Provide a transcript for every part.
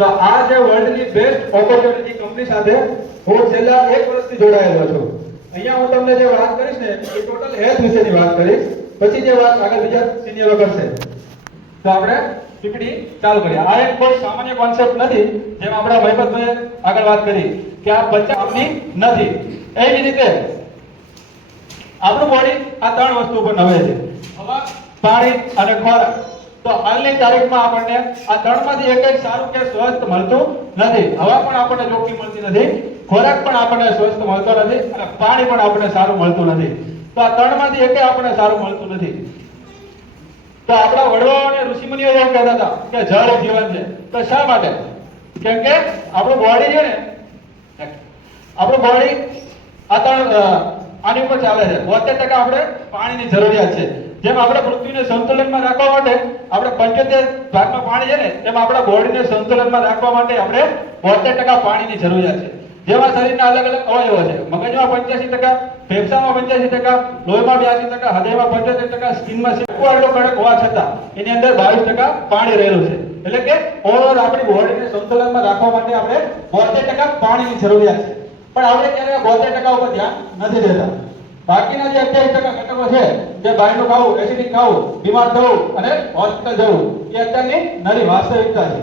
તો આ જે વર્લ્ડની બેસ્ટ ઓપોર્ચ્યુનિટી કંપની સાથે હું છેલ્લા એક વર્ષથી જોડાયેલો છું. અહીંયા હું તમને જે વાત કરીશ ને, એ ટોટલ હેલ્થ વિશેની વાત કરીશ. પછી જે વાત આગળ બીજા સિનિયરો કરશે તો આપણે પીપીટી ચાલુ કરીએ. આ એક કોઈ સામાન્ય કોન્સેપ્ટ નથી જેમ આપણા મહિપતભાઈએ આગળ વાત કરી કે આ બચ્ચા આપની નથી. એવી રીતે આપણું બોડી આ ત્રણ વસ્તુ ઉપર નવે છે. હવા, પાણી અને ખોરાક. તો હાલની તારીખમાં આપણને આ ત્રણમાંથી એક સારું કે સ્વસ્થ મળતું નથી. હવા પણ આપણને ચોખ્ખી મળતી નથી, ખોરાક પણ આપણને સ્વસ્થ મળતો નથી, અને પાણી પણ આપણને સારું મળતું નથી. તો આ ત્રણમાંથી એકે આપણને સારું મળતું નથી. તો આપણા વડવાઓ અને ઋષિમુનિઓ એમ કહેતા હતા કે જળ જીવન છે. તો શા માટે? કેમ કે આપણું બોડી છે ને, આપણું બોડી આ ત્રણ આની ઉપર ચાલે છે. બોતેર ટકા આપણે પાણીની જરૂરિયાત છે. જેમ આપણે પૃથ્વીને સંતુલનમાં રાખવા માટે આપણે પંચોતેર ભાગમાં પાણી છે ને, તેમ આપણા બોડીને સંતુલનમાં રાખવા માટે આપણે બોતેર ટકા પાણીની જરૂરિયાત છે. જેમાં શરીરના અલગ અલગ અવયવો છે. મગજમાં પંચ્યાસી ટકા, ફેફસામાં પંચ્યાસી ટકા, લોહીમાં બ્યાસી ટકા, હૃદયમાં પંચોતેર ટકા, સ્કિનમાં આટલું કડક હોવા છતાં એની અંદર બાવીસ ટકા પાણી રહેલું છે. એટલે કે ઓવરઓલ આપણી બોડીને સંતુલનમાં રાખવા માટે આપણે બોતેર ટકા પાણીની જરૂરિયાત છે. પણ આપણે ક્યારેય બોતેર ટકા ઉપર ધ્યાન નથી દેતા. બાકીના જે અઠ્યાવીસ ટકા ઘટકો છે, જે બહારનું ખાવું, એસિડિક ખાવું, બીમાર થવું અને હોસ્પિટલ જવું, એ અત્યારની નરી વાસ્તવિકતા છે.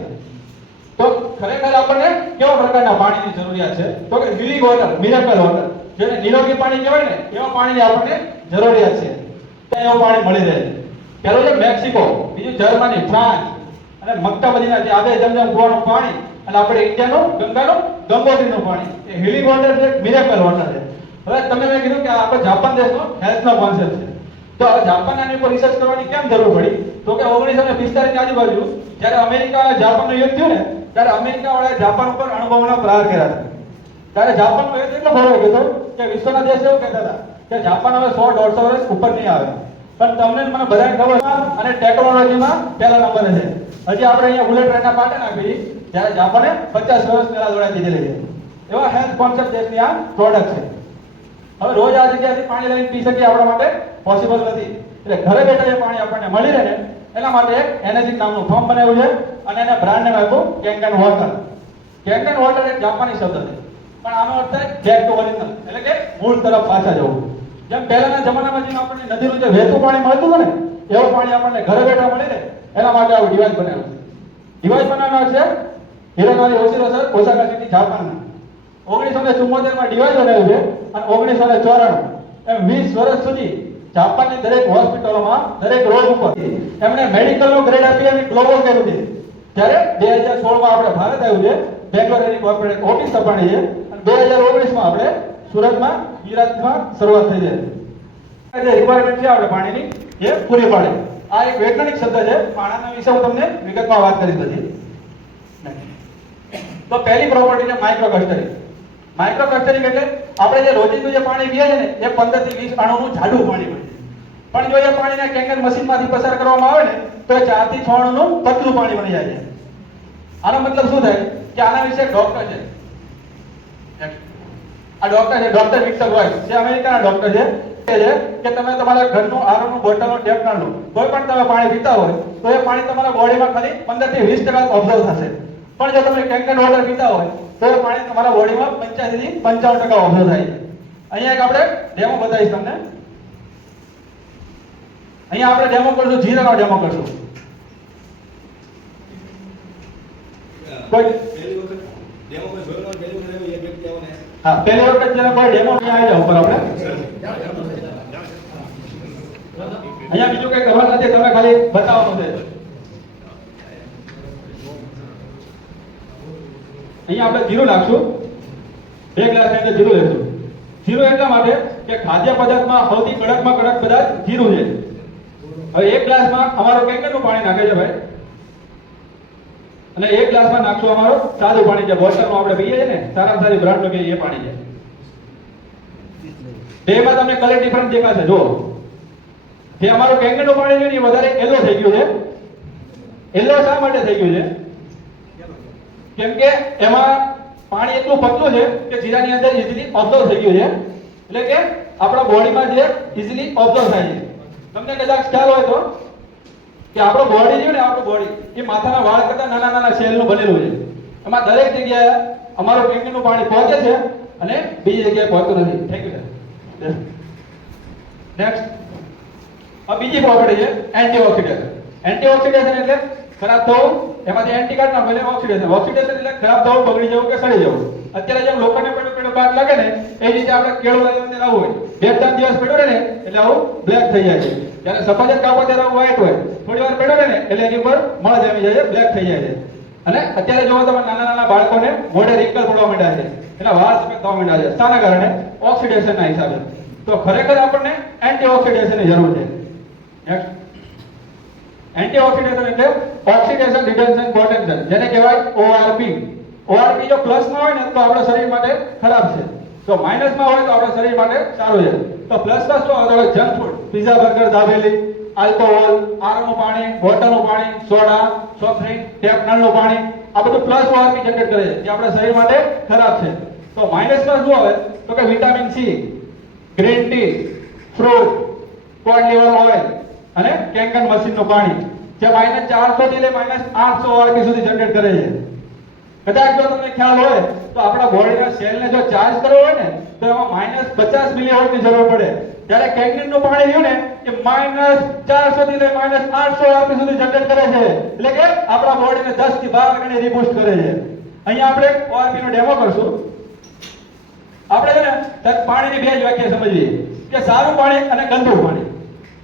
તો ખરેખર આપણને કેવા પ્રકારના પાણીની જરૂરિયાત છે? તો કે હિલિંગ વોટર મિરેકલ વોટર જેને નિરોગી પાણી કહેવાય ને, એવા પાણીની આપણને જરૂરિયાત છે. ત્યાં એવું પાણી મળી રહે છે. પહેલું છે મેક્સિકો, બીજું જર્મની, ફ્રાન્સ અને મક્કા મદીના જે આદે જમજમ કુવાનું પાણી અને આપણે ઇન્ડિયાનું ગંગાનું ગંગોત્રીનું પાણી. એ હિલી વોટર છે, મિરેકલ વોટર છે. હવે તમે મેં કીધું કે આપણે જાપાન દેશનો હેલ્થનો કોન્સેપ્ટ છે. તો હવે જાપાન આની ઉપર રિસર્ચ કરવાની કેમ જરૂર પડી? તો કે ઓગણીસો ને પિસ્તાલીસ આજુબાજુ જ્યારે અમેરિકા અને જાપાનનું યુદ્ધ થયું ને, ત્યારે અમેરિકા વાળા જાપાન ઉપર અણુબોમ્બના પ્રહાર કર્યા હતા. ત્યારે જાપાનનો યુદ્ધ એટલો ભરો હતો કે વિશ્વના દેશ એવું કહેતા હતા કે જાપાન હવે સો દોઢસો વર્ષ ઉપર નહીં આવે. પણ તમને મને બધાને ખબર અને ટેકનોલોજીમાં પહેલા નંબરે છે. હજી આપણે અહીંયા બુલેટ ટ્રેનના પાટે નાખી જ્યારે જાપાને પચાસ વર્ષ પહેલા દોડાઈ દીધેલી છે. એવા હેલ્થ કોન્સેપ્ટ દેશની આ પ્રોડક્ટ છે. હવે રોજ આ જગ્યાએથી પાણી લઈને પી શકીએ આપણા માટે પોસિબલ નથી. એટલે ઘરે બેઠા જે પાણી આપણને મળી રહે, એના માટે એક એનર્જી નામનું ફોર્મ બનાવ્યું છે અને એને બ્રાન્ડ નામ આપ્યું કેંગન વોટર કેંગન વોટર એક જાપાની શબ્દ છે. પણ આનો અર્થ થાય બેક ટુ ઓરિજિનલ એટલે કે મૂળ તરફ પાછા જવું. જેમ પહેલાના જમાનામાં જેમ આપણને નદીનું જે વહેતું પાણી મળતું હતું ને, એવું પાણી આપણને ઘરે બેઠા મળી રહે, એના માટે આવું ડિવાઇસ બનાવ્યું છે. ડિવાઇસ બનાવવાનું છે Hironari Oshiro sir, Osaka city, જાપાનના. ઓગણીસો ને ચુમ્મોતેરમાં ડિવાઇસ બનાવ્યું છે અને ઓગણીસો ને ચોરાણું. એમ વીસ વર્ષ સુધી જાપાનની દરેક હોસ્પિટલોમાં દરેક રોગ ઉપર એમણે મેડિકલ નો ગ્રેડ આપી અને ગ્લોબલ કર્યું છે. ત્યારે બે હજાર સોળમાં આપણે ભારત આવ્યું છે, બેંગ્લોર એની કોર્પોરેટ ઓફિસ સ્થપાણી છે અને બે હજાર ઓગણીસમાં આપણે સુરતમાં, ગુજરાતમાં શરૂઆત થઈ છે. જે રિક્વાયરમેન્ટ છે આપણે પાણીની, એ પૂરી પાડે. આ એક વૈજ્ઞાનિક શબ્દ છે, પાણાના વિશે હું તમને વિગતમાં વાત કરી હતી તો પહેલી પ્રોપર્ટી છે માઇક્રો ક્લસ્ટરિંગ માઇક્રો ક્લસ્ટરિંગ એટલે આપણે જે રોજિંદું જે પાણી પીએ છે ને, એ 15 થી 20 અણુનું જાડું પાણી બને પણ જો એ પાણીને કેન્કર મશીનમાંથી પસાર કરવામાં આવે ને, તો એ 4 થી 6 અણુનું પતલું પાણી બની જાય છે. આનો મતલબ શું થાય? કે આના વિશે ડોક્ટર છે. આ ડોક્ટર છે ડોક્ટર વિક્ટર રોય જે અમેરિકાના ડોક્ટર છે. કહે છે કે તમે તમારા ઘરનું આરોનું બોટલનું ટેપ ના લો. કોઈ પણ તમે પાણી પીતા હોય, તો એ પાણી તમારા બોડીમાં ખાલી 15 થી 20 ટકા ઓબ્ઝર્વ થશે. પણ જો તમે કેન્કન વોટર પીતા હોય તો પાણી તમારા બોડીમાં 85 થી 55 ટકા ઓછો થાય. છે અહીંયા એક આપણે ડેમો બતાવીશ તમને. અહીંયા આપણે ડેમો કરશું જીરાનો ડેમો કરશું. કોઈ ડેમો કોઈ જોયો ન પહેલી વખત એક વ્યક્તિ આવો ને હા પહેલી વખત જેને કોઈ ડેમો આવી જાવ ઉપર આપણે. અહીંયા બીજું કઈ કરવાનું નથી તમે ખાલી બતાવવાનું છે. અહીંયા આપણે જીરો નાખશું. બે ગ્લાસની અંદર જીરો લેશું. જીરો એટલા માટે કે ખાદ્ય પદાર્થમાં સૌથી કડકમાં કડક પદાર્થ જીરું છે. હવે એક ગ્લાસમાં અમારો કેંકરનું પાણી નાખે છે ભાઈ? અને એક ગ્લાસમાં નાખશું અમારું સાદું પાણી છે બોટલમાં આપણે પીએ છીએ ને, સારામાં સારી બ્રાન્ડનું કે એ પાણી છે. બેમાં તમને કલર ડિફરન્ટ દેખાશે જો જે અમારું કેંગરનું પાણી છે ને એ વધારે એલો થઈ ગયું છે. એલો શા માટે થઈ ગયું છે? કેમ કે એમાં પાણી એટલું પતલું છે કે જીરાની અંદર ઇઝીલી ઓબ્ઝર્વ થઈ ગયું છે. એટલે કે આપણા બોડીમાં જે ઇઝીલી ઓબ્ઝર્વ થાય છે. તમને કદાચ ખ્યાલ હોય તો કે આપણો બોડી છે ને આપણું બોડી એ માથાના વાળ કરતા નાના નાના સેલનું બનેલું છે. એમાં દરેક જગ્યાએ અમારું પિંકનું પાણી પહોંચે છે અને બીજી જગ્યાએ પહોંચતું નથી. થેન્ક યુ સર નેક્સ્ટ આ બીજી પ્રોપર્ટી છે એન્ટીઓક્સિડન્ટ એન્ટીઓક્સિડન્ટ એટલે ખરાબ થવું એમાંથી એન્ટી કાર્ડ ના એટલે ઓક્સિડેશન ઓક્સિડેશન એટલે ખરાબ થવું, બગડી જવું કે સડી જવું. અત્યારે જેમ લોકોને પણ પેલો ભાગ લાગે ને, એ રીતે આપણે કેળું અંદર આવું હોય. બે ત્રણ દિવસ પડ્યો ને, એટલે આવું બ્લેક થઈ જાય છે. જ્યારે સફરજન કાપો ત્યારે આવું વ્હાઈટ હોય, થોડી વાર પડ્યો ને, એટલે એની ઉપર મળ જામી જાય છે બ્લેક થઈ જાય છે. અને અત્યારે જોવો તમે નાના નાના બાળકોને મોઢે રિંકલ પડવા માંડ્યા છે. એના વાળ સફેદ થવા માંડ્યા છે. શાના કારણે ઓક્સિડેશનના હિસાબે. તો ખરેખર આપણને એન્ટીઓક્સિડેશનની જરૂર છે. નેક્સ્ટ એન્ટીઓક્સિડેશન એટલે ઓક્સિડેશન રિડક્શન પોટેન્શિયલ જેને કહેવાય ઓઆરપી ઓઆરપી જો પ્લસમાં હોય ને, તો આપણા શરીર માટે ખરાબ છે. તો માઇનસમાં હોય, તો આપણા શરીર માટે સારું છે. તો પ્લસમાં શું આવે? Junk food pizza burger dabeli alcohol આરનું પાણી બોટલનું પાણી, સોડા સોફ્ટ ડ્રિંક ટેપ નળનું પાણી. આ બધું પ્લસ ઓઆરપી જનરેટ કરે છે, જે આપણા શરીર માટે ખરાબ છે. તો માઇનસમાં શું આવે? તો કે vitamin C green tea fruit cod liver oil અને કેંગન મશીનનું પાણી, જે માઇનસ ચારસો થી લઈ માઇનસ આઠસો આરપી સુધી જનરેટ કરે છે. કદાચ જો તમને ખ્યાલ હોય, તો આપણા બોડીના સેલને જો ચાર્જ કરવો હોય ને, તો એમાં માઇનસ પચાસ મિલીવોલ્ટની જરૂર પડે. જ્યારે કેંગનનું પાણી રહ્યું ને, એ માઇનસ ચારસો થી લઈ માઇનસ આઠસો આરપી સુધી જનરેટ કરે છે. એટલે કે આપણા બોડીને દસથી બાર ગણી રિબૂસ્ટ કરે છે. અહીંયા આપણે ઓઆરપી નો ડેમો કરશું. આપણે છે ને પાણીની બે જ વ્યાખ્યા સમજીએ. કે સારું પાણી અને ગંદુ પાણી.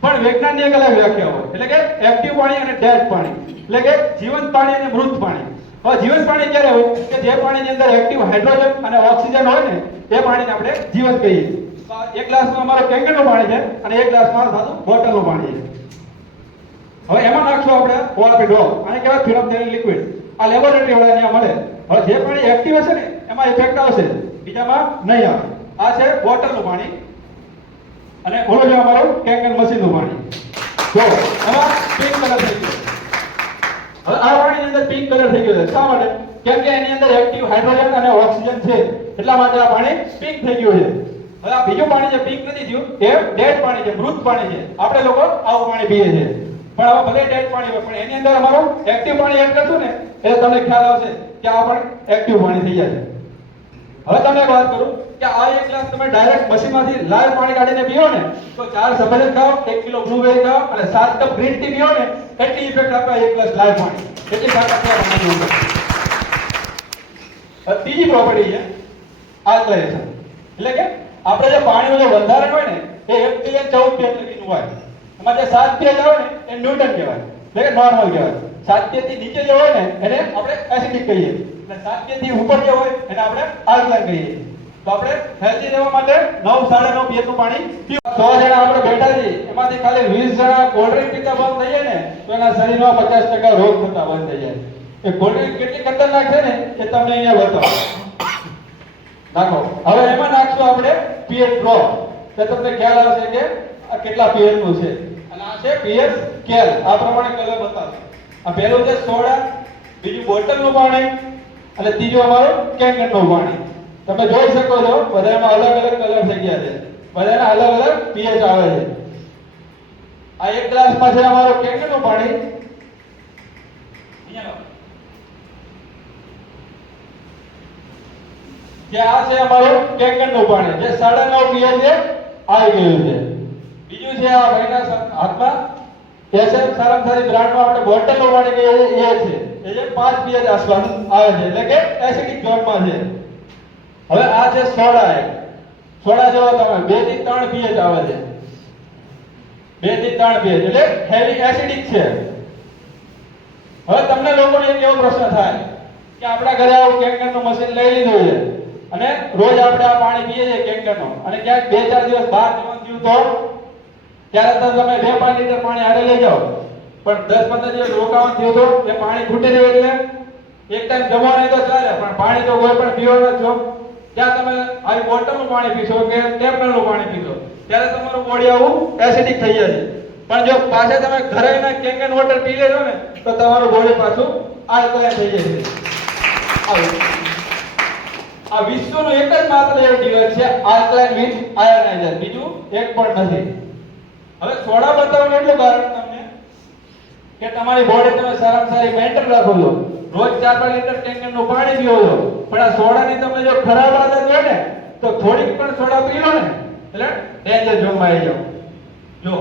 પણ વૈજ્ઞાનિક અલગ વ્યાખ્યા હોય. એટલે કે એક્ટિવ પાણી અને ડેડ પાણી. એટલે કે જીવંત પાણી અને મૃત પાણી. હવે જીવંત પાણી ક્યારે હોય? કે જે પાણીની અંદર એક્ટિવ હાઇડ્રોજન અને ઓક્સિજન હોય ને, એ પાણીને આપણે જીવંત કહીએ એક ગ્લાસમાં અમારો કેંગરનું પાણી છે અને એક ગ્લાસમાં સાદું બોટલનું પાણી છે. હવે એમાં નાખશું આપણે ઓઆરપી ડ્રોપ આને કહેવાય તેલ લિક્વિડ આ લેબોરેટરી વાળા અહીંયા મળે. હવે જે પાણી એક્ટિવ હશે ને, એમાં ઇફેક્ટ આવશે. બીજામાં નહીં આવે. આ છે બોટલનું પાણી. અને ઓલો જવા અમારું કેંગન મશીનનું પાણી જો એમાં પિંક કલર થઈ ગયો. હવે આ પાણીની અંદર પિંક કલર થઈ ગયો છે. શા માટે? કેમ કે એની અંદર એક્ટિવ હાઇડ્રોજન અને ઓક્સિજન છે. એટલા માટે આ પાણી પિંક થઈ ગયું છે. હવે આ બીજું પાણી જે પિંક નથી થયું, એ ડેડ પાણી છે, મૃત પાણી છે. આપણે લોકો આવું પાણી પીએ છીએ. પણ હવે ભલે ડેડ પાણી હોય, પણ એની અંદર અમારું એક્ટિવ પાણી એડ કરશું ને એટલે તમને ખ્યાલ આવશે કે આ પણ એક્ટિવ પાણી થઈ જશે હવે તમને વાત કરું કે આ એક ગ્લાસ તમે ડાયરેક્ટ મશીનમાંથી લાલ પાણી કાઢીને પીઓ ને, તો ચાર સફેદ ખાઓ, એક કિલો બ્લુબેરી ખાઓ અને સાત કપ ગ્રીન ટી પીઓ ને, એટલી ઇફેક્ટ આપે એક ગ્લાસ લાલ પાણી. એટલી તાકાત છે ત્રીજી પ્રોપર્ટી છે આલ્કલાઇઝેશન એટલે કે આપણે જે પાણીનું જે બંધારણ હોય ને, એ એક થી ચૌદ પીએચ લગીનું હોય એમાં જે સાત પીએચ આવે ને, એ ન્યુટન કહેવાય. એટલે કે નોર્મલ કહેવાય. સાત પીએચથી નીચે જે હોય ને, એને આપણે એસિડિક કહીએ. અને સાત પીએચથી ઉપર જે હોય એને આપણે આલ્કલાઇન કહીએ. તો આપણે હેલ્ધી રહેવા માટે નવ, સાડા નવ પીએચનું પાણી પીવું. જણા આપણે બેઠા છીએ, એમાંથી ખાલી વીસ જણા કોલ્ડ ડ્રિંક પીતા બંધ થઈએ ને, તો એના શરીરમાં પચાસ ટકા રોગ થતા બંધ થઈ જાય. એ કોલ્ડ ડ્રિંક કેટલી ખતરનાક છે ને, એ તમને અહીંયા બતાવો. નાખો. હવે એમાં નાખશું આપણે પીએચ ડ્રોપ તો તમને ખ્યાલ આવશે કે આ કેટલા પીએચનું છે. અને આ છે પીએચ કેલ. આ પ્રમાણે કલર બતાવશે આ પહેલું છે સોડા, બીજું બોટલનું પાણી અને ત્રીજો અમારું કેંગનનું પાણી તમે જોઈ શકો છો, બધામાં અલગ અલગ કલર થઈ ગયા છે. બધાના અલગ અલગ પીએચ આવે છે. આ એક ગ્લાસમાં છે અમારું કેંગનનું પાણી કે આ છે અમારું કેંગનનું પાણી જે સાડા નવ પીએચ છે, આવી ગયું છે. બીજું છે આ ભાઈના હાથમાં. એસએમ સારામાં સારી બ્રાન્ડમાં આપણે બોટલનું પાણી કહીએ એ છે એ જે પાંચ પીએચ આસપાસ આવે છે. એટલે કે એસિડિક ઝોનમાં છે. હવે આ છે સોડા એક. સોડા જેવો તમે. બેથી ત્રણ પીએચ આવે છે. બેથી ત્રણ પીએચ એટલે હેવી એસિડિક છે. હવે તમને લોકોને એક એવો પ્રશ્ન થાય કે આપણા ઘરે આવું કેંગરનું મશીન લઈ લીધું છે અને રોજ આપણે આ પાણી પીએ છીએ કેંગરનું અને ક્યાંક બે ચાર દિવસ બહાર જવાનું થયું તો ત્યારે તમે બે પાંચ લીટર પાણી હારે લઈ જાઓ. પણ દસ પંદર દિવસ રોકાવાનું થયું તો એ પાણી ખૂટી જાય એટલે એક ટાઈમ જમવા નહીં તો ચાલે, પણ પાણી તો કોઈ પણ પીવાના છો. ત્યાં તમે આવી બોટલનું પાણી પીશો કે ટેપ નળનું પાણી પીશો, ત્યારે તમારું બોડી આવું એસિડિક થઈ જશે. પણ જો પાછા તમે ઘરે આવીને કેંગન વોટર પી લેજો ને, તો તમારું બોડી પાછું આલ્કલાઇન થઈ જશે. આ વિશ્વનું એક જ માત્ર એવું ડિવાઇસ છે આલ્કલાઇન વિથ આયોનાઇઝર બીજું એક પણ નથી. હવે સોડા બતાવવાનું એટલું કારણ કે તમારી બોડી તમે સારામાં સારી મેન્ટેન રાખો છો. રોજ ચાર પાંચ લીટર કેંગનનું પાણી પીવો છો. પણ આ સોડાની તમને જો ખરાબ આદત હોય ને, તો થોડીક પણ સોડા પી ને. એટલે ડેન્જર ઝોનમાં આવી જાવ જો.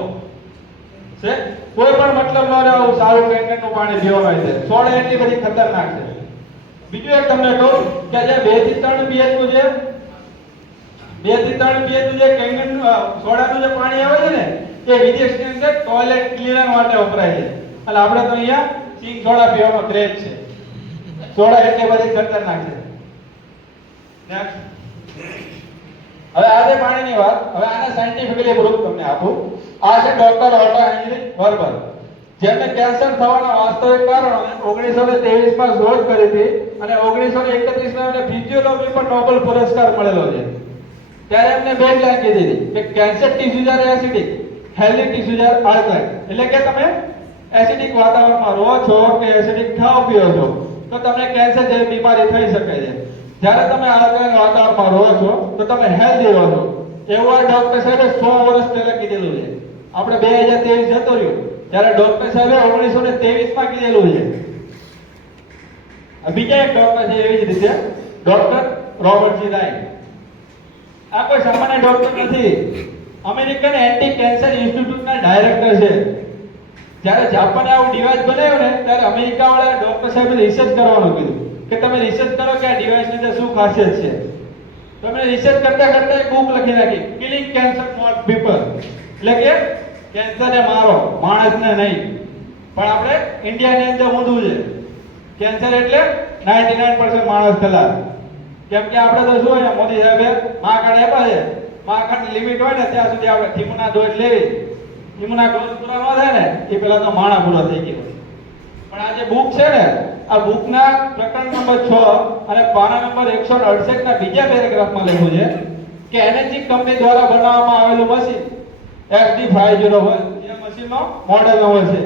છે? કોઈ પણ મતલબ ન રહે સારું નું પાણી આવે છે. સોડા એટલી બધી ખતરનાક છે. બીજું એક તમને કહું કે જે બેથી ત્રણ પીએચનું છે બેથી ત્રણ પીએચનું જે કેંગન સોડાનું જે પાણી આવે છે ને, એ વિદેશની અંદર ટોયલેટ ક્લીનર માટે વપરાય છે. અને આપણે તો અહીંયા સિંગ સોડા પીવાનો ક્રેઝ છે. સોડા એટલે બધી ખતરનાક છે. હવે આજે પાણીની વાત, હવે આને સાયન્ટિફિકલી પ્રૂફ તમને આપું. આ છે ડોક્ટર ઓટો હેનરી વર્બર જેમને કેન્સર થવાના વાસ્તવિક કારણોને 1923 માં શોધ કરી હતી અને 1931 માં એમને ફિઝિયોલોજી પર નોબેલ પુરસ્કાર મળેલો છે. ત્યારે એમને બે લાઈન કીધી હતી, કે કેન્સર ટીસ્યુ જ્યારે એસિડિક હેલ્ધી ટીસ્યુ જ્યારે આલ્કલાઇન એટલે કે તમે એસિડિક વાતાવરણમાં રહો છો કે એસિડિક ખાવ પીઓ છો, તો તમને કેન્સર જેવી બીમારી થઈ શકે છે. જ્યારે તમે આલ્કલાઇન વાતાવરણમાં રહો છો, તો તમે હેલ્ધી રહો છો. એવું ડોક્ટર સાહેબે સો વર્ષ પહેલા કીધેલું છે. આપણે 2023 જતો રહ્યો. ત્યારે ડોક્ટર સાહેબે 1923 માં કીધેલું છે. બીજા એક ડોક્ટર છે એવી જ રીતે ડોક્ટર રોબર્ટજી રાય. આ કોઈ સામાન્ય ડોક્ટર નથી. અમેરિકન એન્ટી કેન્સર ઇન્સ્ટિટ્યૂટના ડાયરેક્ટર છે. જ્યારે જાપાને આવું ડિવાઇસ બનાવ્યું ને, ત્યારે અમેરિકા વાળા ડોક્ટર સાહેબે રિસર્ચ કરવાનું કીધું કે, તમે રિસર્ચ કરો કે આ ડિવાઇસની અંદર શું ખાસિયત છે? તો એમણે રિસર્ચ કરતા કરતા એક બુક લખી નાખી કિલિંગ કેન્સર નોટ પીપલ એટલે કે, કેન્સરને મારો, માણસને નહીં. પણ આપણે ઇન્ડિયાની અંદર ઊંધું છે. કેન્સર એટલે 99% માણસ ખલાસ કેમ કે આપણે તો શું મોદી સાહેબે માખણ આપ્યા છે. માખણ લિમિટ હોય ને, ત્યાં સુધી આપણે થીમુના ડોઝ લેવી. થીમુના ડોઝ પૂરા ન થાય ને, એ પેલા તો માણા પૂરા થઈ ગયો પણ આ જે બુક છે ને, આ બુકના પ્રકરણ નંબર 6 અને પાના નંબર 168 ના બીજા પેરેગ્રાફમાં લખ્યું છે કે એનર્જી કંપની દ્વારા બનાવવામાં આવેલું મશીન XD501 એ મશીનનો મોડેલ નંબર છે.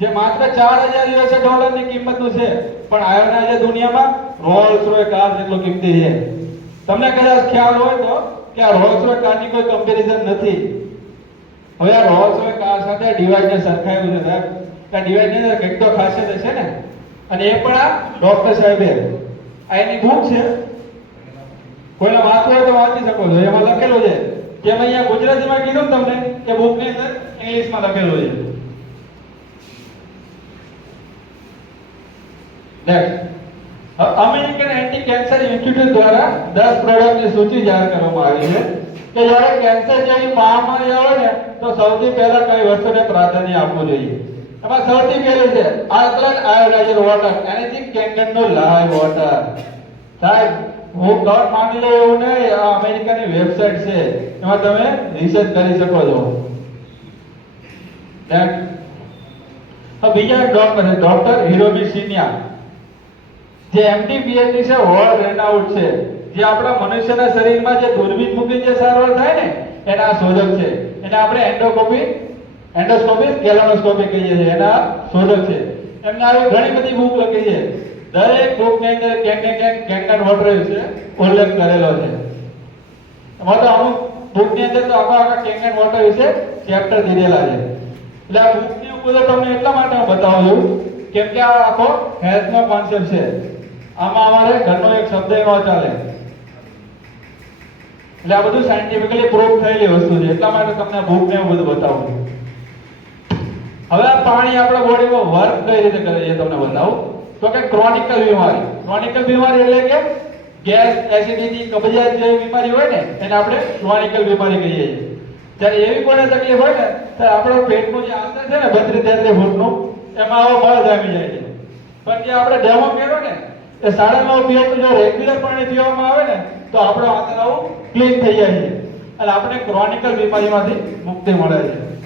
જે માત્ર 4000 યુએસ ડોલરની કિંમતનું છે, પણ આયોના જે દુનિયામાં રોલ્સ રોય કાર જેટલો કિંમતી છે. તમને કદાચ ખ્યાલ હોય તો કે આ રોલ્સ રોય કારની કોઈ કમ્પેરિઝન નથી. હવે આ રોલ્સ રોય કાર સાથે ડિવાઇસને સરખાવ્યું છે સાહેબ. કે ડિવાઇસની અંદર તો ખાસિયત છે ને? અને એ પણ આ ડોક્ટર સાહેબે. આ એની બુક છે. કોઈને વાંચવું હોય તો વાંચી શકો છો. એમાં લખેલું છે જેમ અહીંયા ગુજરાતીમાં કીધું તમને, એ બુકની અંદર ઇંગ્લિશમાં લખેલું છે. Next American anti cancer institute દ્વારા 10 પ્રોડક્ટની સૂચિ જાહેર કરવામાં આવી છે કે જ્યારે કેન્સર જેવી મહામારી આવે ને, તો સૌથી પહેલા કઈ વસ્તુને પ્રાધાન્ય આપવું જોઈએ? એમાં સૌથી પહેલું છે આલ્કલાઇન આયોડાઇઝર વોટર એનર્જી નો લાઈવ વોટર સાહેબ, હું ડોટ માની લો એવું નહીં, આ અમેરિકાની વેબસાઇટ છે. એમાં તમે રિસર્ચ કરી શકો છો. બીજા ડોક્ટર ડોક્ટર હિરોબી સિન્યા. જે પીએચડી છે હોળ રેનાઉટ છે. જે આપણા મનુષ્યના શરીરમાં જે દૂરબીન મૂકીને જે સારવાર થાય ને, એના શોધક છે. એને આપણે એન્ડોસ્કોપી એન્ડોસ્કોપી કેલોનોસ્કોપી કહીએ છીએ. એના શોધક છે. એમને આવી ઘણી બધી બુક લખી છે. દરેક બુકની અંદર ક્યાંક ને ક્યાંક કેંગન વોટર વિશે ઉલ્લેખ કરેલો છે. એમાં તો અમુક બુકની અંદર તો આખા આખા કેંગન વોટર વિશે ચેપ્ટર દીધેલા છે. એટલે આ બુકની ઉપર તમને એટલા માટે હું બતાવું છું, કેમ કે આ આખો હેલ્થનો કોન્સેપ્ટ છે. આમાં અમારે ઘરનો એક શબ્દ એનો ચાલે. એટલે આ બધું સાયન્ટિફિકલી પ્રૂફ થયેલી વસ્તુ છે. એટલા માટે તમને ભૂખ ને એવું બધું બતાવું હવે આ પાણી આપણા બોડીમાં વર્ક કઈ રીતે કરે એ તમને બતાવું. તો કે ક્રોનિકલ બીમારી. ક્રોનિકલ બીમારી એટલે કે ગેસ એસિડિટી કબજિયાત જેવી બીમારી હોય ને, એને આપણે ક્રોનિકલ બીમારી કહીએ છીએ. જ્યારે એવી કોઈને તકલીફ હોય ને, તો આપણો પેટનું જે આંતર છે ને, બત્રીસ તેત્રીસ ફૂટનું, એમાં આવો બળ જામી જાય છે. પણ જે આપણે ડેમો કર્યો ને એ સાડા નવ પીએચ જો રેગ્યુલર પાણી પીવામાં આવે ને, તો આપણો આંતર ક્લીન થઈ જાય છે. અને આપણે ક્રોનિકલ બીમારીમાંથી મુક્તિ મળે છે.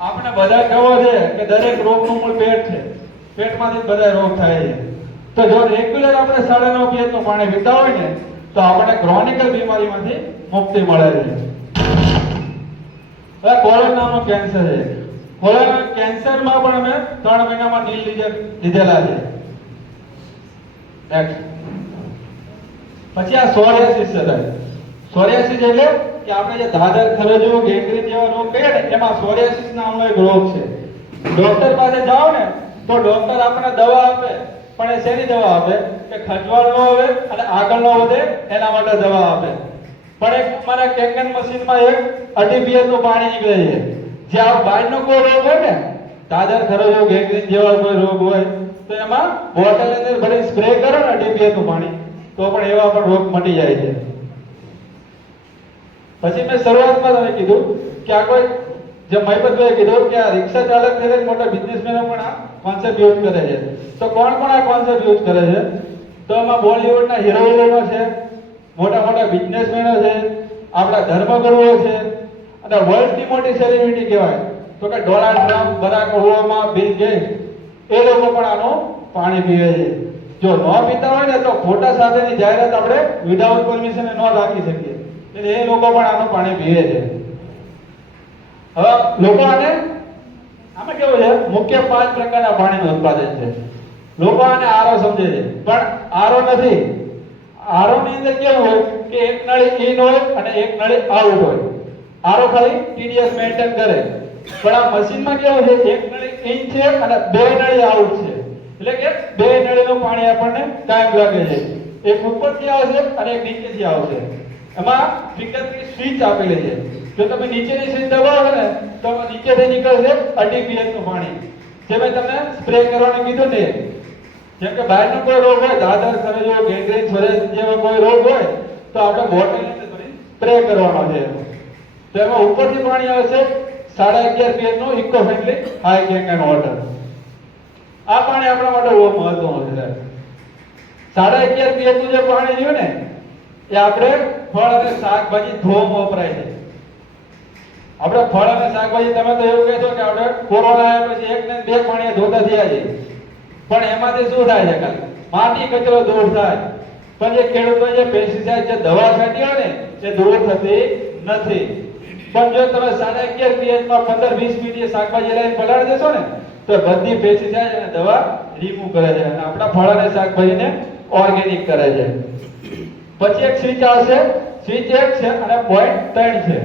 આપણે બધા કહેવો છે કે દરેક રોગનું મૂળ પેટ છે. પેટમાંથી બધા રોગ થાય છે. તો જો રેગ્યુલર આપણે સાડા નવ પીએચનું પાણી પીતા હોય ને, તો આપણે ક્રોનિકલ બીમારીમાંથી મુક્તિ મળે છે. હવે કોલન કેન્સર છે. કોલોના કેન્સરમાં પણ અમે ત્રણ મહિનામાં લીધે લીધેલા છે. Next. પછી આ સોરિયાસિસ છે સાહેબ. સોરિયાસિસ એટલે કે આપણે જે દાદર ખરજો ગેંગ્રીન જેવા રોગ કહીએ ને, એમાં સોરિયાસિસ નામનો એક રોગ છે. ડોક્ટર પાસે જાઓ ને, તો ડોક્ટર આપણને દવા આપે, પણ એ શેની દવા આપે? કે ખંજવાળ ન આવે અને આગળ ન વધે, એના માટે દવા આપે. પણ એક મારા કેંગન મશીનમાં એક અઢી પીએચ પાણી નીકળે છે. જે આ બાયનો કોઈ રોગ હોય ને દાદર ખરોજો ગેંગ્રીન જેવા કોઈ રોગ હોય તો એમાં બોટલ અંદર ભરી સ્પ્રે કરો ને પીએચનું પાણી, તો પણ એવા પણ રોગ મટી જાય છે. પછી મેં શરૂઆતમાં તમે કીધું કે આ કોઈ, જે મહિપતભાઈએ કીધું કે આ રિક્ષા ચાલક છે મોટા બિઝનેસમેનો પણ આ કોન્સેપ્ટ યુઝ કરે છે. તો કોણ કોણ આ કોન્સેપ્ટ યુઝ કરે છે? તો એમાં બોલિવૂડના હીરો હિરોઈનો છે, મોટા મોટા બિઝનેસમેનો છે, આપણા ધર્મગુરુઓ છે, અને વર્લ્ડની મોટી સેલિબ્રિટી કહેવાય. તો કે Donald Trump Barack Obama Bill Gates એ લોકો પણ આનું પાણી પીવે છે. જો ન પીતા હોય ને તો ખોટા સાથેની જાહેરાત આપણે વિધાઉટ પરમિશન ન રાખી શકીએ. એટલે એ લોકો પણ આનું પાણી પીવે છે. હવે લોકો આને આમાં કેવું છે? મુખ્ય પાંચ પ્રકારના પાણીનું ઉત્પાદન છે. લોકો આને આરો સમજે છે. પણ આરો નથી. આરો ની અંદર કેવું હોય કે એક નળી ઇન હોય અને એક નળી આઉટ હોય. આરો ખાલી ટીડીએસ મેન્ટેન કરે. પણ આ મશીનમાં કેવું છે? એક ઇન છે અને બે નળી આઉટ છે. એટલે કે બે નળીનું પાણી આપણને કાયમ લાગે છે. એક ઉપરથી આવશે અને એક નીચેથી આવશે. એમાં ફિંગરની સ્વિચ આપેલી છે. જો તમે નીચેની સ્વિચ દબાવો ને, તો નીચેથી નીકળશે અઢી પીએચનું પાણી. જે મેં તમને સ્પ્રે કરવાનું કીધું ને જેમ કે બહારનો કોઈ રોગ હોય, દાદર સરેજો ગેંગ્રીન સરેજ જેવો કોઈ રોગ હોય, તો આપણે બોટલની સ્પ્રે કરવાનો છે. તો એમાં ઉપરથી પાણી આવશે સાડા અગિયાર પીએમ નો eco friendly high Kangen water આ પાણી આપણા માટે બહુ મહત્વનું છે સાડા અગિયાર પીએમનું જે પાણી રહ્યું ને, એ આપણે ફળ અને શાકભાજી ધોવા વપરાય છે. આપણે ફળ અને શાકભાજી, તમે તો એવું કહેશો કે આપણે કોરોના આવ્યા પછી એક ને બે પાણીએ ધોતા થયા છે. પણ એમાંથી શું થાય છે, કાલે? માટી કચરો દૂર થાય. પણ જે ખેડૂતો જે પેસ્ટિસાઇડ જે દવા છાંટી હોય ને, એ દૂર થતી નથી. પણ જો તમે સાડા અગિયાર pH માં પંદર વીસ મિનિટ શાકભાજી લઈને પલાળી દેશો ને, તો બધી પેસ્ટિસાઇડ અને દવા રિમૂવ કરે છે અને આપણા ફળ અને શાકભાજીને ઓર્ગેનિક કરે છે પછી એક સ્વિચ આવશે. સ્વિચ એક છે અને પોઈન્ટ ત્રણ છે.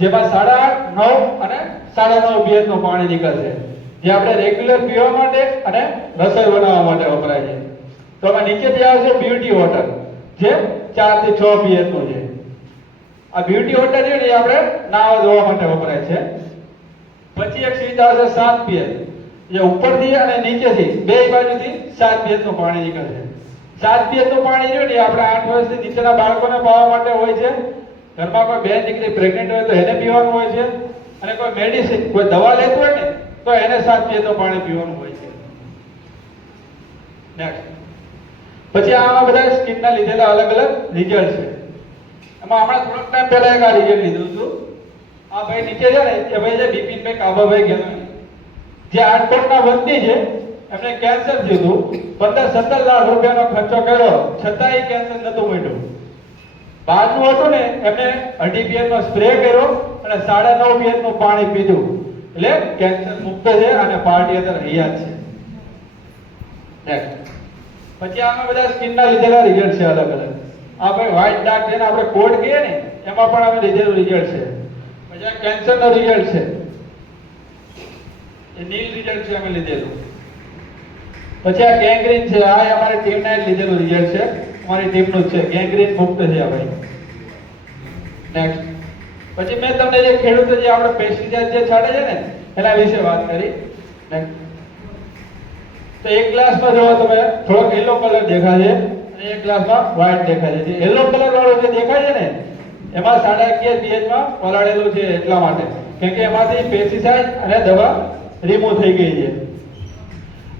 જેમાં સાડા આઠ નવ અને સાડા નવ pH નું પાણી નીકળશે. જે આપણે રેગ્યુલર પીવા માટે અને રસોઈ બનાવવા માટે વપરાય છે. તો આમાં નીચેથી આવશે બ્યુટી વોટર જે 4 થી 6 pH નું છે. આ બ્યુટી વોટર છે ને આપણે નાવા ધોવા માટે વપરાય છે. પછી એક સ્વિચ આવશે 7 pH જે ઉપરથી અને નીચેથી બે બાજુથી 7 pH નું પાણી નીકળશે 7 pH નું પાણી છે ને આપણે આઠ વર્ષથી નીચેના બાળકોને પાવા માટે હોય છે. ઘરમાં કોઈ બેન દીકરી પ્રેગ્નન્ટ હોય તો એને પીવાનું હોય છે. અને કોઈ મેડિસિન કોઈ દવા લેતું હોય ને તો એને 7 pH નું પાણી પીવાનું હોય છે. નેક્સ્ટ પછી આમાં બધા સ્કિનના લીધેલા અલગ અલગ રિઝલ્ટ છે. એમાં હમણાં થોડોક ટાઈમ પહેલા એક આ રિઝલ્ટ લીધું હતું. આ ભાઈ નીચે છે ને, એ ભાઈ છે, બિપિનભાઈ કાબાભાઈ ગયો જે આટકોટના વતની છે, એમને કેન્સર થયું હતું. પંદર સત્તર લાખ રૂપિયાનો ખર્ચો કર્યો. છતાં એ કેન્સર નતું મળ્યું. બાજુ હતું ને, એમને અઢી pH નો સ્પ્રે કર્યો અને સાડા નવ pH નું પાણી પીધું. એટલે કેન્સર મુક્ત છે અને પાર્ટી અંદર હયાત છે. પછી આમાં બધા સ્કિનના લીધેલા રિઝલ્ટ છે અલગ અલગ. આ ભાઈ વ્હાઇટ ડાર્ક જેને આપણે કોડ કહીએ ને, એમાં પણ અમે લીધેલું રિઝલ્ટ છે. પછી આ કેન્સરનો રિઝલ્ટ છે. એ નીલ રિઝલ્ટ છે અમે લીધેલું. પછી આ ગેંગ્રીન છે, આ અમારી ટીમના જ લીધેલું રિઝલ્ટ છે. અમારી ટીમનું જ છે. ગેંગ્રીન મુક્ત છે ભાઈ. નેક્સ્ટ પછી મેં તમને જે ખેડૂતો જે આપણે પેસ્ટિસાઇડ જે છાંટે છે ને, એના વિશે વાત કરી. તો એક ગ્લાસમાં જો તમે, થોડોક યલો કલર દેખાય છે. એક ગ્લાસમાં વ્હાઇટ દેખાય છે. યલો કલર વાળો જે દેખાય છે ને, એમાં સાડા અગિયાર pH માં પલાળેલું છે એટલા માટે. કેમ કે એમાંથી પેસ્ટિસાઇડ અને દવા રિમૂવ થઈ ગઈ છે.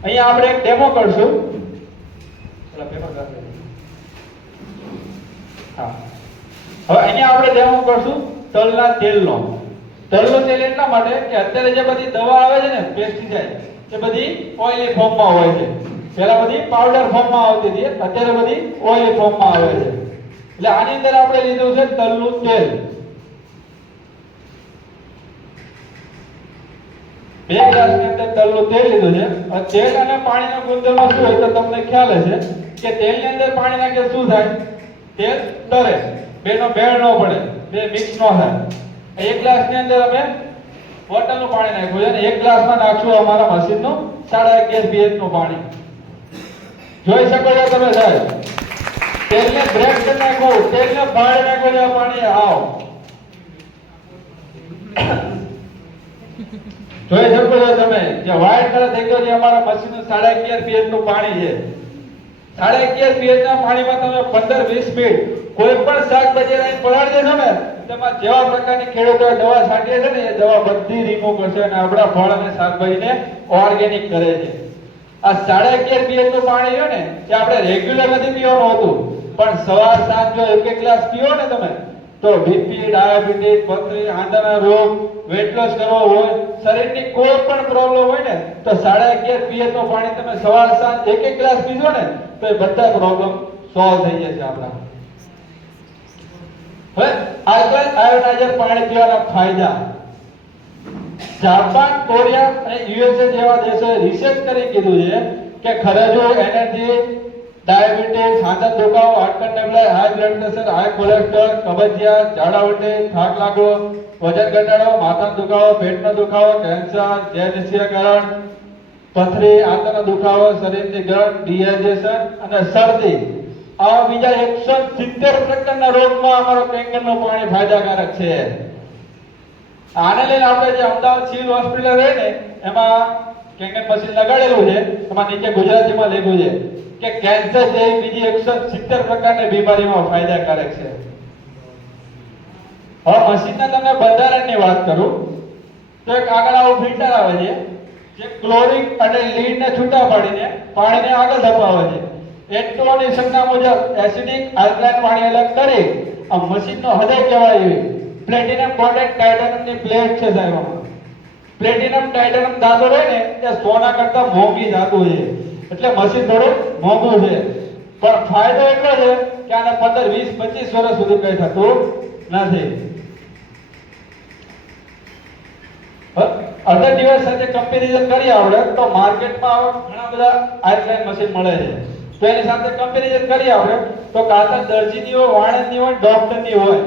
અહીંયા આપણે એક ડેમો કરશું. હા. હવે અહીંયા આપણે ડેમો કરશું તલના તેલનો. તલનો તેલ એટલા માટે કે અત્યારે જે બધી દવા આવે છે ને પેસ્ટિસાઇડ એ બધી ઓઇલી ફોર્મમાં હોય છે. પહેલા બધી પાવડર ફોર્મમાં આવતી હતી. અત્યારે બધી ઓઇલ ફોર્મમાં આવે છે. એટલે આની અંદર આપણે લીધું છે તલનું તેલ. બે ગ્લાસની અંદર તલનું તેલ લીધું છે. તેલ અને પાણીનો ગુણધર્મ શું હોય તો તમને ખ્યાલ હશે કે તેલની અંદર પાણી નાખે શું થાય? તેલ તરે. બેનો ભેળ ન પડે. બે મિક્સ ન થાય. એક ગ્લાસની અંદર અમે બોટલનું પાણી નાખ્યું છે અને એક ગ્લાસમાં નાખશું અમારા મશીનનું સાડા અગિયાર pH નું પાણી. જોઈ શકો છો તમે સાહેબ. તેલને બ્રેક કરી નાખો, તેલને ફાડી નાખો છો પાણી આવ. જોઈ શકો છો તમે, જે વ્હાઈટ કલર થઈ ગયો છે, અમારા મશીનનું સાડા અગિયાર પીએચનું પાણી છે. સાડા અગિયાર પીએચ ના પાણીમાં તમે પંદર વીસ મિનિટ કોઈ પણ શાકભાજી અહીં પલાળી દેશો ને તેમાં જેવા પ્રકારની ખેડૂતો દવા છાંટીએ છે ને, એ દવા બધી રીમૂવ કરશે અને આપણા ફળ અને શાકભાજીને ઓર્ગેનિક કરે છે. આ સાડા અગિયાર પીએચનું પાણી છે ને, એ આપણે રેગ્યુલર નથી પીવાનું હતું. પણ સવાર, સાંજ જો એક એક ગ્લાસ પીવો ને તમે, તો બીપી ડાયાબિટીસ, પથરી આંદાના રોગ વેટ લોસ કરવો હોય, શરીરની કોઈ પણ પ્રોબ્લેમ હોય ને, તો સાડા અગિયાર પીએચનું પાણી તમે સવાર, સાંજ એક એક ગ્લાસ પીશો ને, તો એ બધા પ્રોબ્લેમ સોલ્વ થઈ જશે આપણા. હવે આયોનાઇઝર પાણી પીવાના ફાયદા. જાપાન, કોરિયા અને યુએસએ જેવા દેશોએ રિસર્ચ કરી કીધું છે કે ખરજો, એનર્જી, ડાયાબિટીસ હાથા દુખાવો હાડકા નબળાઈ high blood pressure high cholesterol કબજિયાત ઝાડા ઉલટી થાક લાગવો, વજન ઘટાડો, માથાનો દુખાવો, પેટનો દુખાવો કેન્સર જેનિસિયાકરણ પથરી, આંતરનો દુખાવો, શરીરની ગરમ ડિહાઇડ્રેશન અને શરદી. આવા બીજા એકસો સિત્તેર પ્રકારના રોગમાં અમારો કેંગરનું પાણી ફાયદાકારક છે. આને લઈને આપણે જે અમદાવાદ સિવિલ હોસ્પિટલ રહે ને, એમાં કેંગન મશીન લગાડેલું છે, એમાં નીચે ગુજરાતીમાં લખ્યું છે કે કેન્સર જેવી બીજી એકસો સિત્તેર પ્રકારની બીમારીમાં ફાયદાકારક છે. હવે મશીનના તમને બંધારણની વાત કરું, તો એક આગળ આવું ફિલ્ટર આવે છે, જે ક્લોરિન અને લીડને છૂટા પાડીને પાણીને આગળ ધપાવે છે. એટલોની સંજ્ઞા મુજબ એસિડિક આલ્કલાઇન પાણી અલગ કરી, આ મશીનનો હૃદય કહેવાય એવી. પ્લેટિનમ કોર્ડેટ ટાઇટેનિયમની પ્લેટ છે સાહેબ પ્લેટિનમ ટાઇટેનિયમ ધાતુ રહે ને, એ સોના કરતા મોંઘી ધાતુ છે. એટલે મશીન થોડું મોંઘું છે. પણ ફાયદો એટલો છે કે આને 15 20 25 વર્ષ સુધી કઈ થતું નથી. અડધા દિવસ સાથે કમ્પેરિઝન કરીએ આપણે, તો માર્કેટમાં ઘણા બધા આઈલાઇન મશીન મળે છે. તો એની સાથે કમ્પેરિઝન કરીએ આપણે, તો કાતર દર્જીની હોય વાણંદની હોય ડોક્ટરની હોય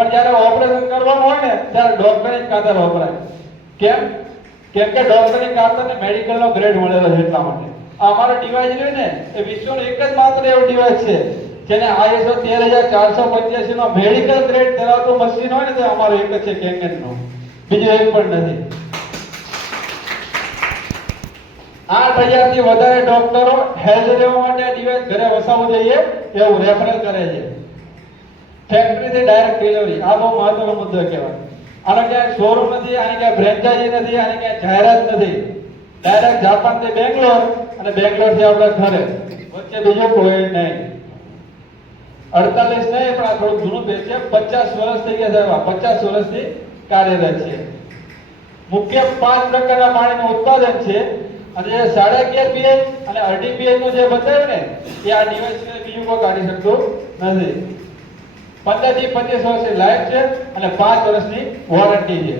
પણ જ્યારે ઓપરેશન કરવાનું હોય ને, ત્યારે ડોક્ટરની કાતર વપરાય. કેમ? કેમ કે ડોક્ટરની કાતરને મેડિકલનો ગ્રેડ મળેલો છે એટલા માટે. આ અમારો ડિવાઇસ રહ્યું ને, એ વિશ્વનો એક જ માત્ર એવો ડિવાઇસ છે, જેને ISO 13485 નો મેડિકલ ગ્રેડ ધરાવતું મશીન હોય ને, તે અમારો એક જ છે કેંગનનો બીજું એક પણ નથી. આઠ હજારથી વધારે ડોક્ટરો હેલ્થ લેવા માટે ડિવાઇસ ઘરે વસાવવું જોઈએ, એવું રેફરલ કરે છે. ફેક્ટરીથી ડાયરેક્ટ ડિલિવરી આ બહુ મહત્વનો મુદ્દો કહેવાય. આનો ક્યાંય શોરૂમ નથી, આની ક્યાંય ફ્રેન્ચાઇઝી નથી, આની ક્યાંય જાહેરાત નથી. ડાયરેક્ટ જાપાનથી બેંગ્લોર અને બેંગ્લોરથી આપણા ઘરે. વચ્ચે બીજું કોઈ નહીં. અડતાલીસ નહીં, પણ આ થોડું જૂનું પેજ છે. પચાસ વર્ષ થઈ ગયા સાહેબ પચાસ વર્ષથી કાર્યરત છે. મુખ્ય પાંચ પ્રકારના પાણીનું ઉત્પાદન છે. અને સાડા અગિયાર પીએચ અને અઢી પીએચનું જે બતાવ્યું ને, એ આ ડિવાઇસ બીજું કોઈ કાઢી શકતું નથી. પંદરથી પચીસ વર્ષની લાઈફ છે અને પાંચ વર્ષની વોરંટી છે.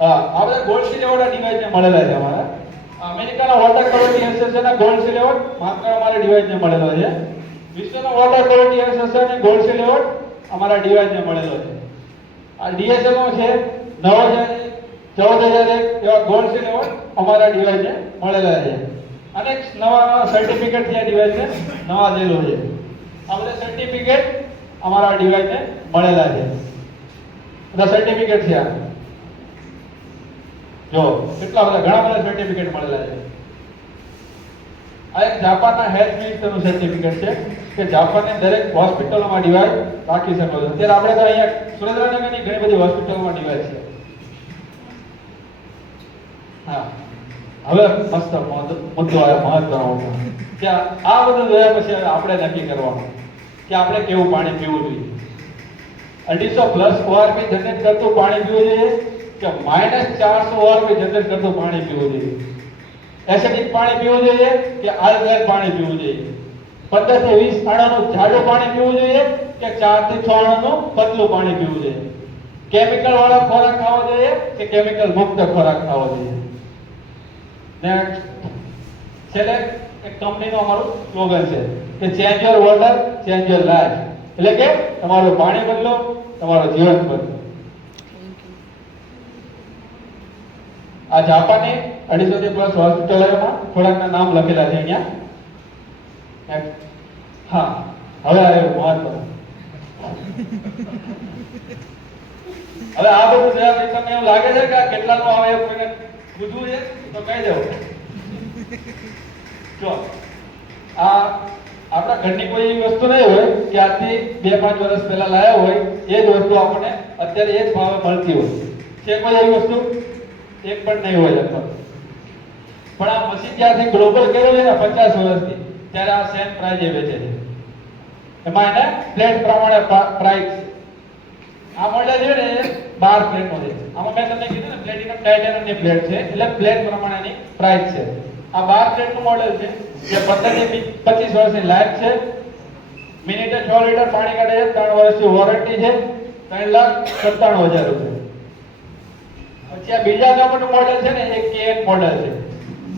હા, આ બધા ગોલ્ડ સિલ્વર ડિવાઇસ ને મળેલા છે અમારા. અમેરિકાના વોટર ક્વોલિટી એસોસિએશનના ગોલ્ડ સિલ્વર માત્ર અમારા ડિવાઇસ ને મળેલો છે. વિશ્વના વોટર ક્વોલિટી એસોસિએશનની ગોલ્ડ સિલેવર અમારા ડિવાઇસ ને મળેલો છે. આ ડીએસએલ નો છે નવ હજાર ચૌદ હજાર એક એવા ગોલ્ડ સિલ્વર અમારા ડિવાઇસ ને મળેલા છે. અને નવા સર્ટિફિકેટ થયા ડિવાઇસ ને નવા દેલો છે. બધા સર્ટિફિકેટ અમારા ડિવાઇસ ને મળેલા છે. બધા સર્ટિફિકેટ છે જો, કેટલા બધા, ઘણા બધા સર્ટિફિકેટ મળેલા છે. આ એક જાપાનના હેલ્થ મિનિસ્ટરનું સર્ટિફિકેટ છે કે જાપાનની દરેક હોસ્પિટલોમાં ડિવાઇસ રાખી શકો છો. અત્યારે આપણે તો અહીંયા સુરેન્દ્રનગરની ઘણી બધી હોસ્પિટલોમાં ડિવાઇસ છે. હા. હવે મસ્ત મુદ્દો- મહત્વનો. કે આ બધું જોયા પછી આપણે નક્કી કરવાનું. કે આપણે કેવું પાણી પીવું જોઈએ? અઢીસો પ્લસ ઓઆરપી જનરેટ કરતું પાણી પીવું જોઈએ કે માઇનસ ચારસો ઓઆરપી જનરેટ કરતું પાણી પીવું જોઈએ? એસિડિક પાણી પીવું જોઈએ કે આલ્કલાઇન પાણી પીવું જોઈએ? પંદરથી વીસ આણાનું જાડું પાણી પીવું જોઈએ કે ચારથી છ આણાનું પતલું પાણી પીવું જોઈએ? કેમિકલ વાળા ખોરાક ખાવો જોઈએ કે કેમિકલ મુક્ત ખોરાક ખાવો જોઈએ? નેક્સ્ટ છેલ્લે એક કંપનીનું અમારું સ્લોગન છે. કે change your water change your life એટલે કે તમારું પાણી બદલો, તમારું જીવન બદલો. આ જાપાની અઢીસો થી પ્લસ હોસ્પિટલોમાં થોડાકના નામ લખેલા છે અહીંયા. હા, હવે આવ્યો મહત્વ. હવે આ બધું પછી તમને એવું લાગે છે કે આ કેટલાનું આવે કોઈને પૂછવું છે, તો કહી દેવું. જો, આ આપણા ઘરની કોઈ એવી વસ્તુ નહીં હોય કે આજથી બે, પાંચ વર્ષ પહેલા લાયા હોય, એ જ વસ્તુ આપણને અત્યારે એ જ ભાવે મળતી હોય. છે કોઈ એવી વસ્તુ? એક પણ નહીં હોય લગભગ પણ આ મશીન જ્યારથી ગ્લોબલ કર્યો છે ને પચાસ વર્ષથી, ત્યારે આ સેમ પ્રાઇઝ એ વેચે છે. એમાં એને પ્લેટ પ્રમાણે પ્રાઇસ આ મોડેલ છે ને એ 12 પ્લેટ નો છે. આમાં મેં તમને કીધું ને પ્લેટિનમ ટાઇટેનિયમની પ્લેટ છે, એટલે પ્લેટ પ્રમાણેની પ્રાઇસ છે. આ 12 પ્લેટનું મોડેલ છે. જે 15 થી 25 વર્ષની લાઈફ છે. મિનિટે 6 લીટર પાણી કાઢે છે. 3 વર્ષની વોરંટી છે. 3 લાખ 97000 રૂપિયા. પછી આ બીજા નંબરનું મોડેલ છે ને, એ કેએન મોડેલ છે.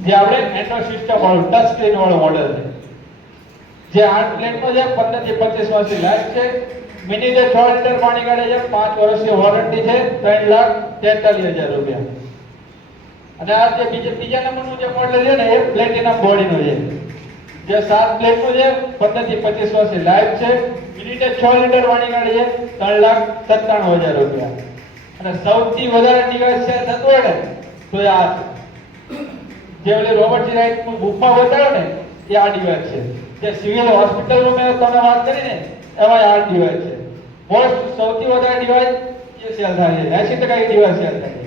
જે આપણે એન્ડ્રો સિસ્ટમ વાળું ટચ સ્ક્રીન વાળું મોડેલ છે. જે આઠ પ્લેટનો છે 15 થી 25 વર્ષની લાઈફ છે. મિનિટે 6 લીટર પાણી કાઢે છે. 5 વર્ષની વોરંટી છે. 3 લાખ 43000 રૂપિયા. અને આ જે બીજા બીજા નંબરનું જે મોડલ છે ને, એ પ્લેટિનમ બોડીનું છે. જે સાત પ્લેટનું છે 15 થી 25 વર્ષની લાઈફ છે મિનિટે છ લીટર વાણી ગાડી છે, ત્રણ લાખ 97000 રૂપિયા. અને સૌથી વધારે ડિવાઇસ શેર થતું હોય ને, તો એ આ છે. જે ઓલી રોબર્ટજી રાઈટ ગુફા બતાવ્યો ને, એ આ ડિવાઇસ છે. જે સિવિલ હોસ્પિટલનું મેં તમને વાત કરી ને એમાં આ ડિવાઇસ છે. મોસ્ટ સૌથી વધારે ડિવાઇસ એ સેલ થાય છે 80% એ ડિવાઇસ સેલ થાય છે.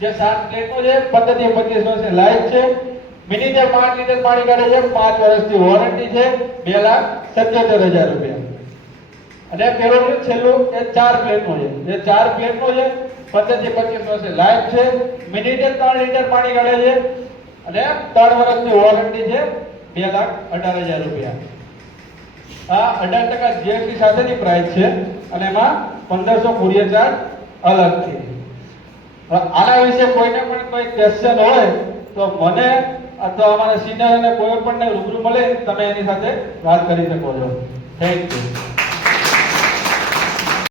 જે સાત પ્લેટો છે 15 થી 25 વર્ષની લાઈફ છે. મિનિટે પાંચ લીટર પાણી કાઢે છે, પાંચ વર્ષની વોરંટી છે, બે લાખ 77000 રૂપિયા. અને પેલો છેલ્લું એ ચાર પ્લેટનો છે. જે ચાર પ્લેટનો છે 15 થી 25 વર્ષની લાઈફ છે. મિનિટે ત્રણ લીટર પાણી કાઢે છે, અને ત્રણ વર્ષની વોરંટી છે, બે લાખ અઢાર હજાર રૂપિયા. આ 18% જીએસટી સાથેની પ્રાઇસ છે, અને એમાં પંદરસો કુરિયર ચાર્જ અલગથી. આના વિશે કોઈને પણ કોઈ ક્વેશ્ચન હોય તો મને અથવા અમારા સિનિયર અને કોઈ પણ રૂબરૂ મળે, તમે એની સાથે વાત કરી શકો છો. Thank you